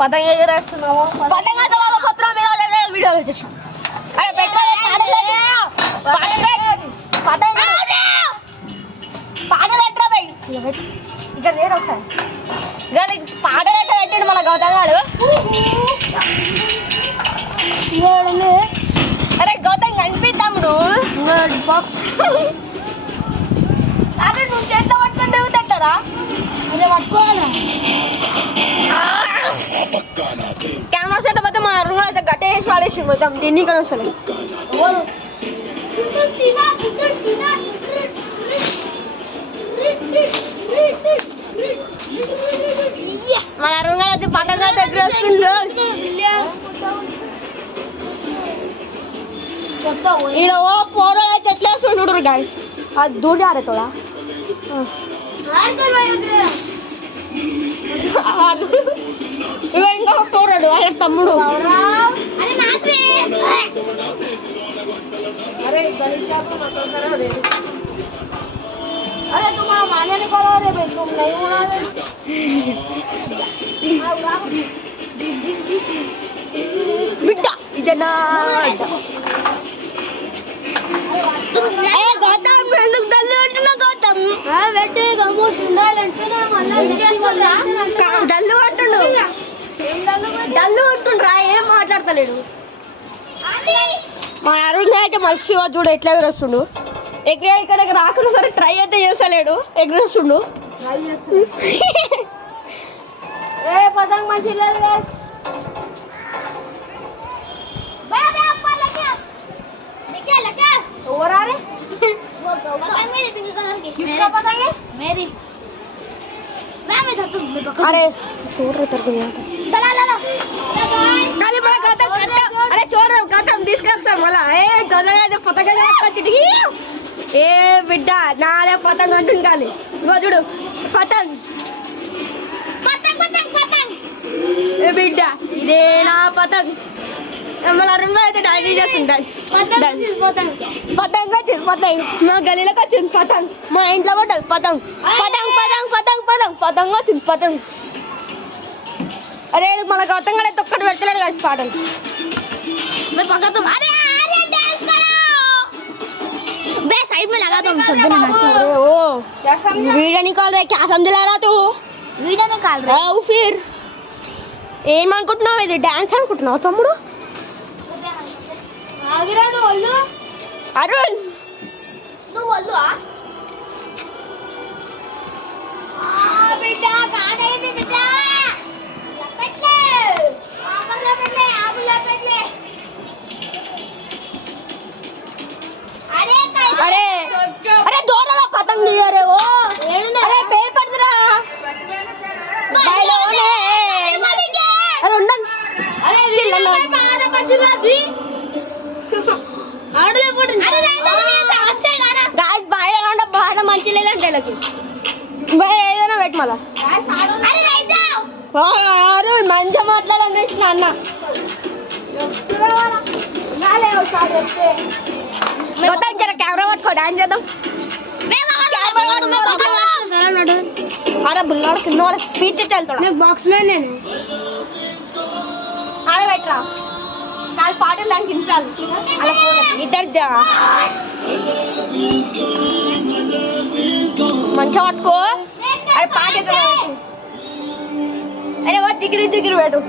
పతంగ ఎగరేస్తున్నాము. పతంగ video వచ్చేసాం. పాటలు పెట్టరా ఇక్కడ నేను ఒకసారి పాటలు అయితే పెట్టండి మన గౌతమ్ గారు. అరే గౌతమ్ కనిపిద్దాముడు బాక్స్. అరే నువ్వు చేత పట్టుకుని దిగుతారా? అరే పట్టుకోవాలా? కెమెరా సెట్ పోతే మా రూమ్ అయితే గట్టేసి పాడేసి మొత్తం దీన్ని ఇక్కడ వస్తలేదు. మన రూమ్ అయితే పట్టగా దగ్గర వస్తుండ్రు. ఈడ ఓ పోరలు అయితే ఎట్లా వస్తుండ్రు గాయస్. అది దూడి ఆరే తోడా ఇంకా పోరాడు ఆయన తమ్ముడు. अरे गलीचा तो मत करो रे. अरे तुम्हारा माने नहीं करो रे भाई, तुम नहीं उड़ा रे. बिट्टा इधर ना ए गौतम ఎందుకు దల్లు అంటున్నా గౌతమ్? ఆ వెట్టి గమో ఉండాలంటేనా మళ్ళీ చేస్తుందా? దల్లు అంటున్నావు. ఏం దల్లు అంటుండ్రా? ఏం మాట్లాడతలేడు. మా అరుణ్ అయితే మస్తుగా చూడు ఎట్లా ఎగరేస్తుండు. ఎక్కడ ఇక్కడ రాకుండా సరే ట్రై అయితే చేస్తలేడు, ఎగరేస్తుండు. ఏ పతంగ మంచి లేదు. अरे अरे चोर गौतम తీసుకొస్తా మళ్ళా. ఏ దొంగ పతంగ ఏ బిడ్డ నాదే పతంగ అంటుంది. కానీ ఇగో చూడు పతంగ్ ఏ బిడ్డ ఇదే నా పతంగ్. మళ్ళీ రెండు అయితే డాన్స్ చేస్తుంటాయి. పతంగ్ వచ్చింది పతంగ్ మా గలీలోకి వచ్చింది పతంగ్. మా ఇంట్లో పడ్డది పతంగ్. పతంగ్ పతంగ్ పతంగ్ పతంగ్ పతంగ్ వచ్చింది పతంగ్. अरे मला गौतम गड़े तो कट बैठते लड़का इस पाटल मैं पकड़ तुम. अरे अरे डांस करो बे साइड में लगा तुम सब जने नाचो. अरे ओ क्या समझ वीडियो निकाल रहा है? क्या समझ ला रहा तू? वीडियो निकाल रहा है. आओ फिर ఏం అనుకుంటున్నావు? ఇది డాన్స్ అనుకుంటున్నావు తమ్ముడు? ఆగిరా నువ్వు ఒళ్ళు. అరుణ్ నువ్వు ఒళ్ళు ఆ బిడ్డ కాడేది బిడ్డ. अरे अरे दोनों ना पतंग नहीं अरे वो अरे पेड़ पड़ रहा बाइलों ने अरे उन्नन अरे चिल्ला पागल पचला दी आड़ले पड़ अरे रहने दो ये अच्छा है ना गाइस बाइल ना बाहर मंची ले लेंगे लगी भाई ये ना बैठ माला अरे नहीं जाओ अरे मंचा माटलाडंడి నాన్న నాలే ఒకసారి వస్తే గౌతమ్ జర కెమెరా పట్టుకో డాన్స్ చేద్దాం. अरे बुल्लाड़ किन्नो वाले पीछे चल थोड़ा मैं बॉक्स में ले अरे बैठ रहा काल पाटे लाइन किंचाल अरे इधर जा मंचा पట్టుకో. अरे पाटे तो अरे वो जिगरी जिगरी बैठो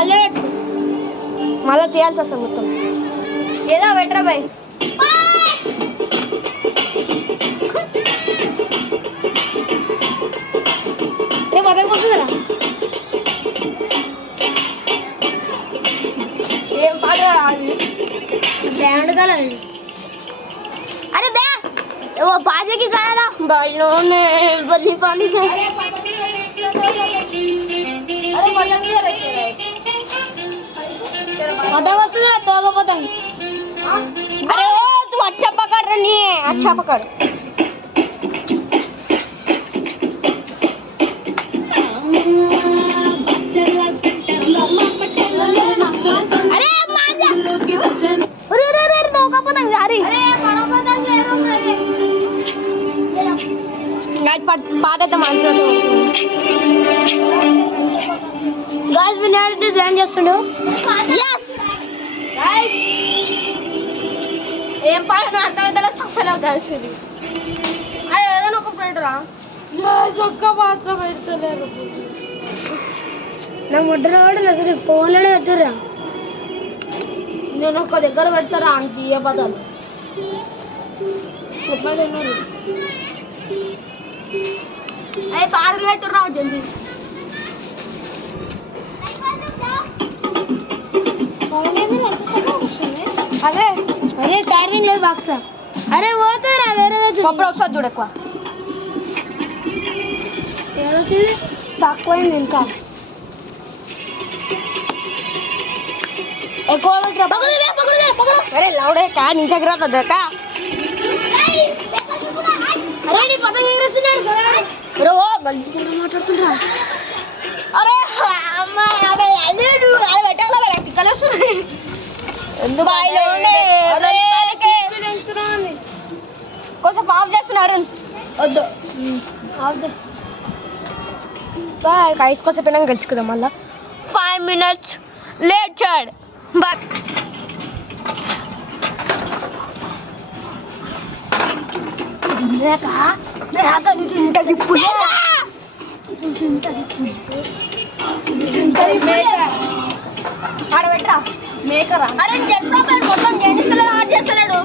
अले मला తీయాల్సి వస్తుంది మొత్తం. ఏదో బెటరా బై ఏ మదన్ కోసరా ఏం పాట బ్యాండ్ కాలేదు. अरे बे वो बाजे की गाया ना बालों ने बल्ली पानी है. अरे पतंग इधर है पतंग वस्तुरा तो पतंग. अरे ओ तू अच्छा पकड़ रही है अच्छा पकड़. अरे मांजा अरे अरे अरे दो का पतंग जा रही. अरे बड़ा पतंग ले रो मेरे गाइस पाटे तो मांझ रहे గాయ్స్ వినాయకుడు జాయిన్ చేస్తుండు. ఏం పాడని అర్థమైతే సఫలం కలిసి అది ఏదైనా ఒక పెట్టరా చొక్క మాత్రం పెడతలేరు. నాకు ముడ్ర కూడా అసలు ఫోన్లోనే పెట్టరా. నేను ఒక దగ్గర పెడతారా అంటే ఏ పదాలు చెప్పలేదు. అదే పాటలు పెట్టురా జల్దీ. అదే అరే ఛార్జింగ్ లేదు బాక్స్ లో. అరే పోతారా వేరే అప్పుడు వస్తుంది చూడు. ఎక్కువ ఏడొచ్చింది తక్కువైంది ఇంకా ఎక్కువ అరే లౌడే కా నీచకి రాదా కా. అరే నీ పదవి ఎగరేస్తున్నాడు ఓ మంచి మాట్లాడుతుంటా. అరే అమ్మాయి పెట్టాలి కలుస్తుంది ఎందుకు కొంచెం ఆఫ్ చేస్తున్నారు. వద్దు ఐస్ కోసం పిల్లలు గెలుచుకుందాం మళ్ళా 5 minutes later. బట్ ఆడబెట్టరా మేకరా. అరే చెప్పా మొత్తం చేస్తున్నాడు ఆడ్ చేస్తున్నాడు.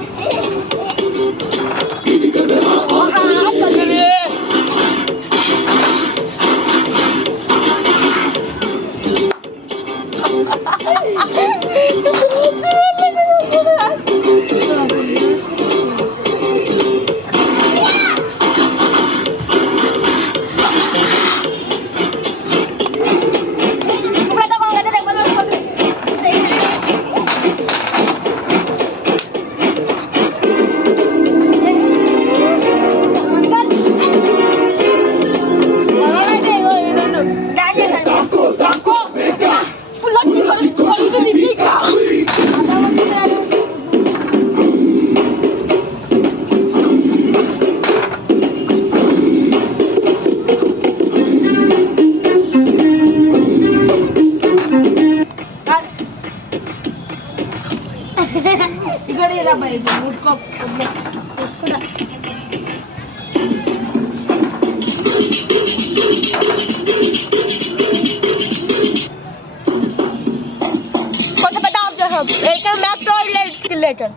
Welcome back to our Let's Kill Later.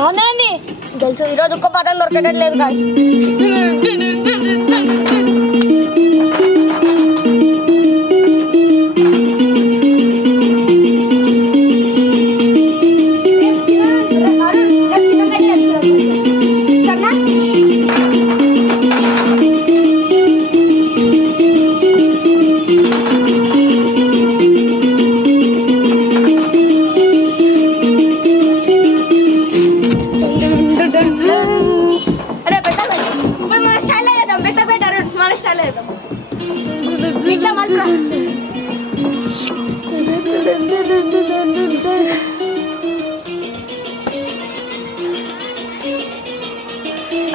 అవునండి తెలుసు ఈరోజు ఒక్క పదం దొరకట్లేదు కాదు.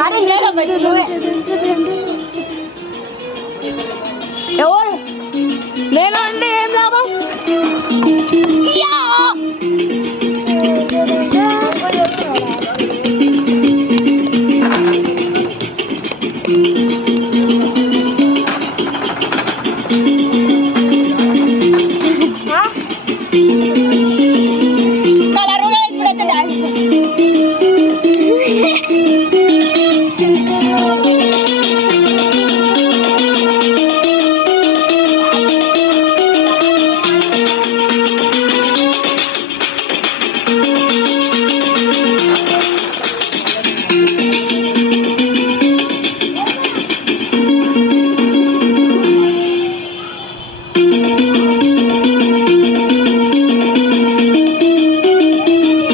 అరే ఎవరు నేను అంటే ఏం లాభం.